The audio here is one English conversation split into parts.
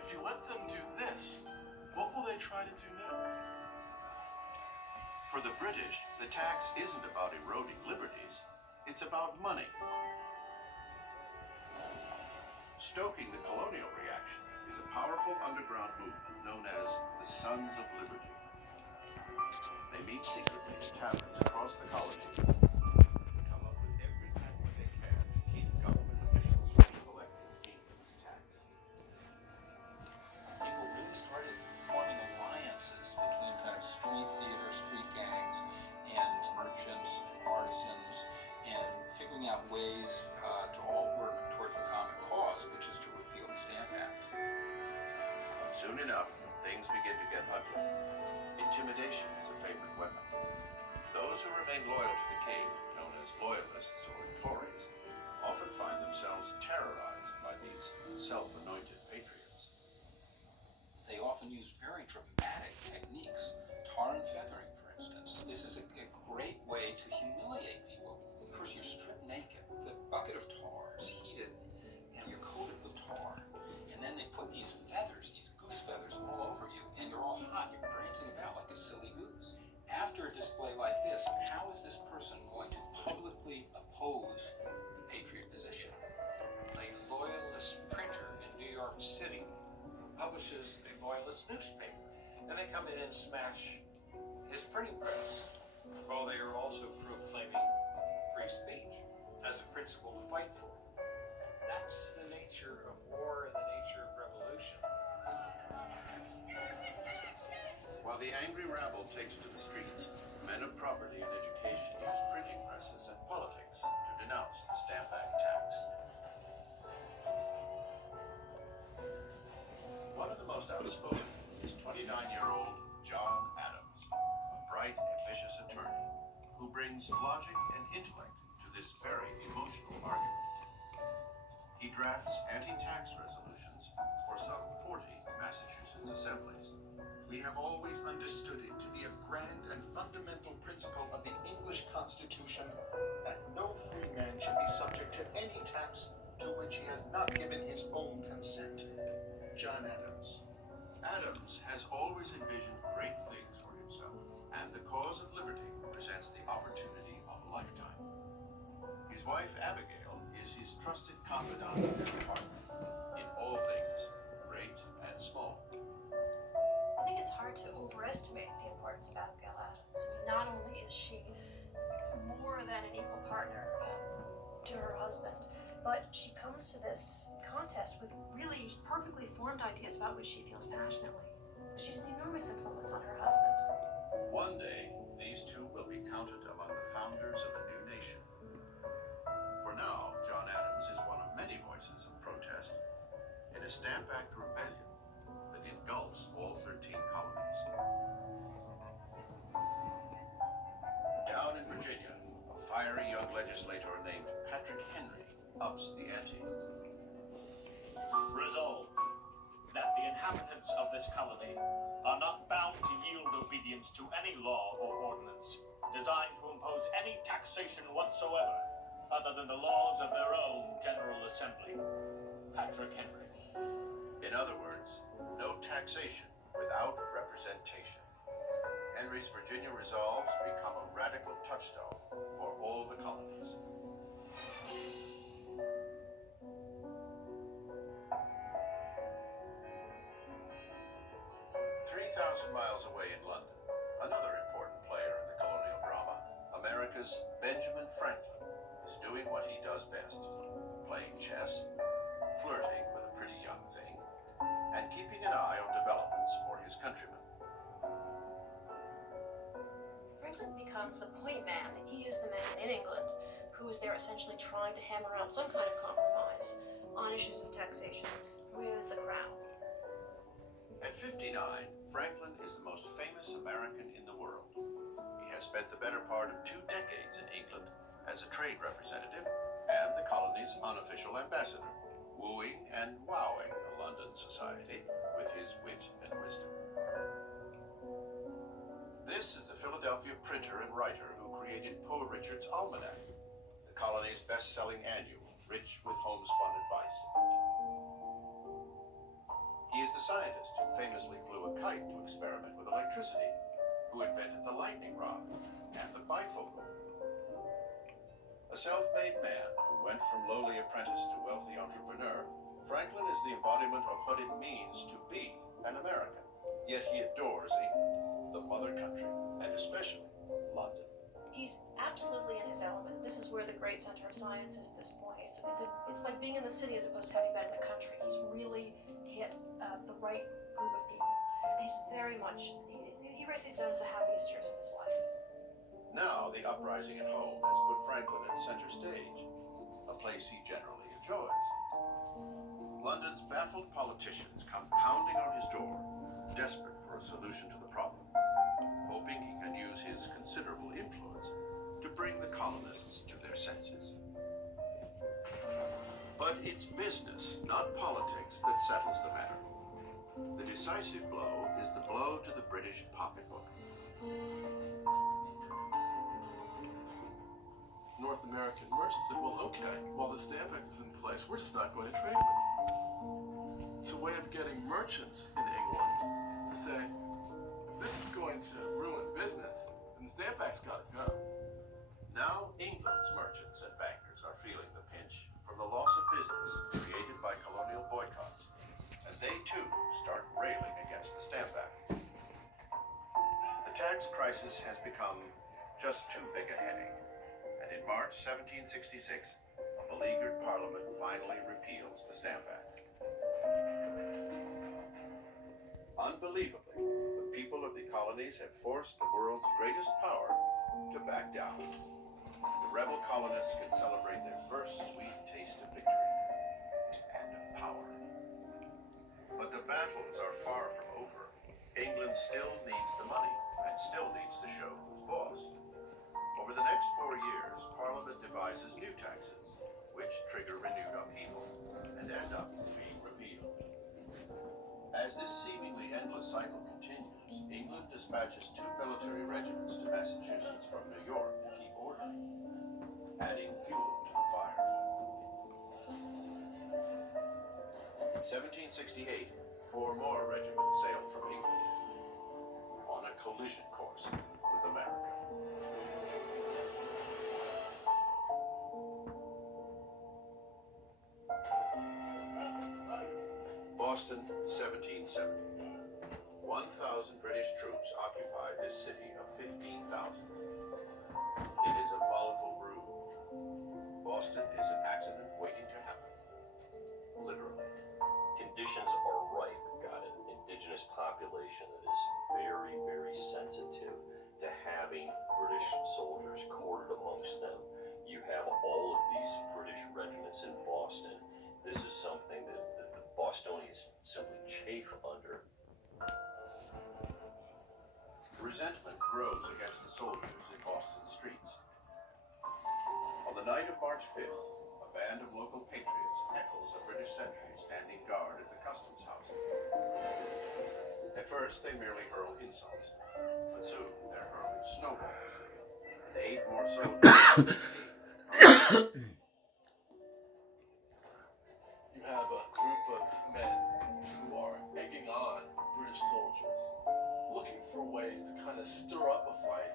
If you let them do this, what will they try to do next? For the British, the tax isn't about eroding liberties, it's about money. Stoking the colonial reaction is a powerful underground movement known as the Sons of Liberty. They meet secretly in taverns across the colonies and come up with every tactic they can to keep government officials from collecting England's tax. People really started forming alliances between kind of street theater, street gangs, and merchants and artisans, and figuring out ways to all work towards the common cause, which is to repeal the Stamp Act. Soon enough, things begin to get ugly. Intimidation is a favorite weapon. Those who remain loyal to the king, known as loyalists or Tories, often find themselves terrorized by these self-anointed patriots. They often use very dramatic techniques, tar and feathering, for instance. This is a great way to humiliate people. First, you're stripped naked. The bucket of tar is heated, and you're coated with tar. And then they put these feathers, these goose feathers, all over you, and you're all hot. You're prancing about like a silly goose. After a display like this, how is this person going to publicly oppose the patriot position? A loyalist printer in New York City publishes a loyalist newspaper, and they come in and smash his printing press. Well, they are also proclaiming free speech as a principle to fight for. That's the nature of war and the nature of revolution. While the angry rabble takes to the streets, men of property and education use printing presses and politics to denounce the Stamp Act tax. One of the most outspoken is 29-year-old John Adams, a bright, ambitious attorney who brings logic and intellect to this very emotional argument. He drafts anti-tax resolutions for some 40 Massachusetts assemblies. We have always understood it to be a grand and fundamental principle of the English Constitution that no free man should be subject to any tax to which he has not given his own consent. John Adams. Adams has always envisioned great things for himself, and the cause of liberty presents the opportunity of a lifetime. His wife, Abigail, is his trusted confidant and partner in all things, great and small. I think it's hard to overestimate the importance of Abigail Adams. I mean, not only is she more than an equal partner to her husband, but she comes to this contest with really perfectly formed ideas about which she feels passionately. She's an enormous influence on her husband. One day, these two will be counted among the founders of a new nation. For now, John Adams is one of many voices of protest in a Stamp Act rebellion that engulfs all 13 colonies. Down in Virginia, a fiery young legislator named Patrick Henry ups the ante. Resolved, that the inhabitants of this colony are not bound to yield obedience to any law or ordinance designed to impose any taxation whatsoever other than the laws of their own General Assembly. Patrick Henry. In other words, no taxation without representation. Henry's Virginia resolves become a radical touchstone for all the colonies. 3,000 miles away in London, another important player in the colonial drama, America's Benjamin Franklin, is doing what he does best: playing chess, flirting with a pretty young thing, and keeping an eye on developments for his countrymen. Franklin becomes the point man. He is the man in England who is there essentially trying to hammer out some kind of compromise on issues of taxation with the crown. At 59, Franklin is the most famous American in the world. He has spent the better part of 2 decades in England as a trade representative and the colony's unofficial ambassador, wooing and wowing the London society with his wit and wisdom. This is the Philadelphia printer and writer who created Poor Richard's Almanac, the colony's best-selling annual, rich with homespun advice. He is the scientist who famously flew a kite to experiment with electricity, who invented the lightning rod and the bifocal. A self-made man who went from lowly apprentice to wealthy entrepreneur, Franklin is the embodiment of what it means to be an American. Yet he adores England, the mother country, and especially London. He's absolutely in his element. This is where the great center of science is at this point. It's like being in the city as opposed to having been in the country. He's really hit the right group of people. And he's very much, he writes these down as the happiest years of his life. Now the uprising at home has put Franklin at center stage, a place he generally enjoys. London's baffled politicians come pounding on his door, desperate for a solution to the problem, hoping he can use his considerable influence to bring the colonists to their senses. But it's business, not politics, that settles the matter. The decisive blow is the blow to the British pocketbook. North American merchants said, well, okay, while the Stamp Act is in place, we're just not going to trade with you. It's a way of getting merchants in England to say, if this is going to ruin business, then the Stamp Act's got to go. Now England's merchants and bankers are feeling the pinch from the loss of business created by colonial boycotts, and they too start railing against the Stamp Act. The tax crisis has become just too big a headache, and in March 1766, a beleaguered parliament finally repeals the Stamp Act. Unbelievably, the people of the colonies have forced the world's greatest power to back down. The rebel colonists can celebrate their first sweet taste of victory and of power. But the battles are far from over. England still needs the money and still needs to show who's boss. Over the next 4 years, Parliament devises new taxes, which trigger renewed upheaval and end up being repealed. As this seemingly endless cycle continues, England dispatches 2 military regiments to Massachusetts from New York to keep order, adding fuel to the fire. In 1768, 4 more regiments sailed from England on a collision course with America. Boston, 1770. 1,000 British troops occupied this city of 15,000. It is a volatile brew. Boston is an accident waiting to happen. Literally. Conditions are right. We've got an indigenous population that is very, very sensitive to having British soldiers quartered amongst them. You have all of these British regiments in Boston. This is something that the Bostonians simply chafe under. Resentment grows against the soldiers in Boston streets. On the night of March 5th, a band of local patriots heckles a British sentry standing guard at the customs house. At first, they merely hurl insults, but soon they're hurling snowballs, and 8 more soldiers. You have a group of men who are egging on British soldiers, looking for ways to kind of stir up a fight.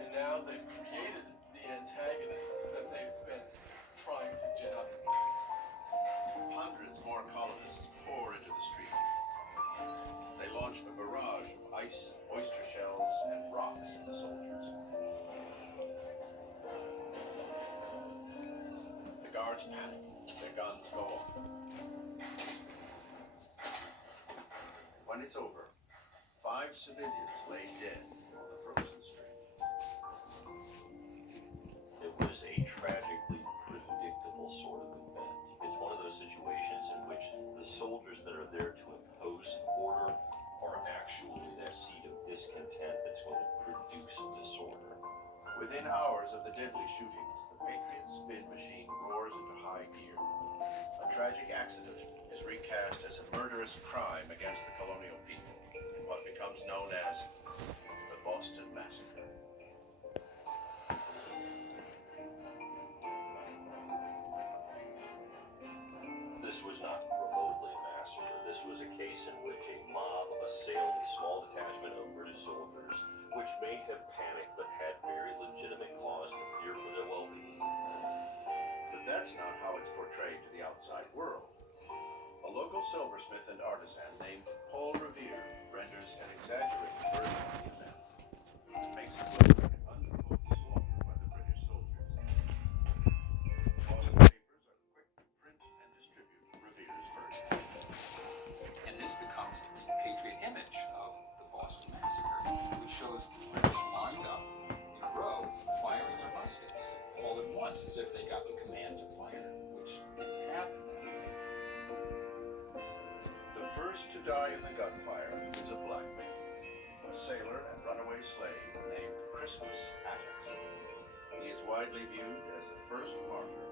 And now they've created the antagonist that they've been trying to gin up. Hundreds more colonists pour into the street. They launch a barrage of ice, oyster shells, and rocks at the soldiers. The guards panic. Their guns go off. When it's over, 5 civilians lay dead on the frozen street. It was a tragically predictable sort of event. It's one of those situations in which the soldiers that are there to impose order are actually that seed of discontent that's going to produce disorder. Within hours of the deadly shootings, the Patriot spin machine roars into high gear. A tragic accident is recast as a murderous crime against the colonial people in what becomes known as the Boston Massacre. This was not remotely a Massacre. This was a case in which a mob assailed a small detachment of British soldiers, which may have panicked but had very legitimate cause to fear for their well-being. But that's not how it's portrayed to the outside world. A local silversmith and artisan named Paul Revere renders an exaggerated version of the event. It makes it look like an unprovoked slaughter by the British soldiers. Boston papers are quick to print and distribute Revere's version. And this becomes the patriot image of the Boston Massacre, which shows the British lined up in a row, firing their muskets all at once, as if they got the command to fire, which didn't happen. The first to die in the gunfire is a black man, a sailor and runaway slave named Crispus Attucks. He is widely viewed as the first martyr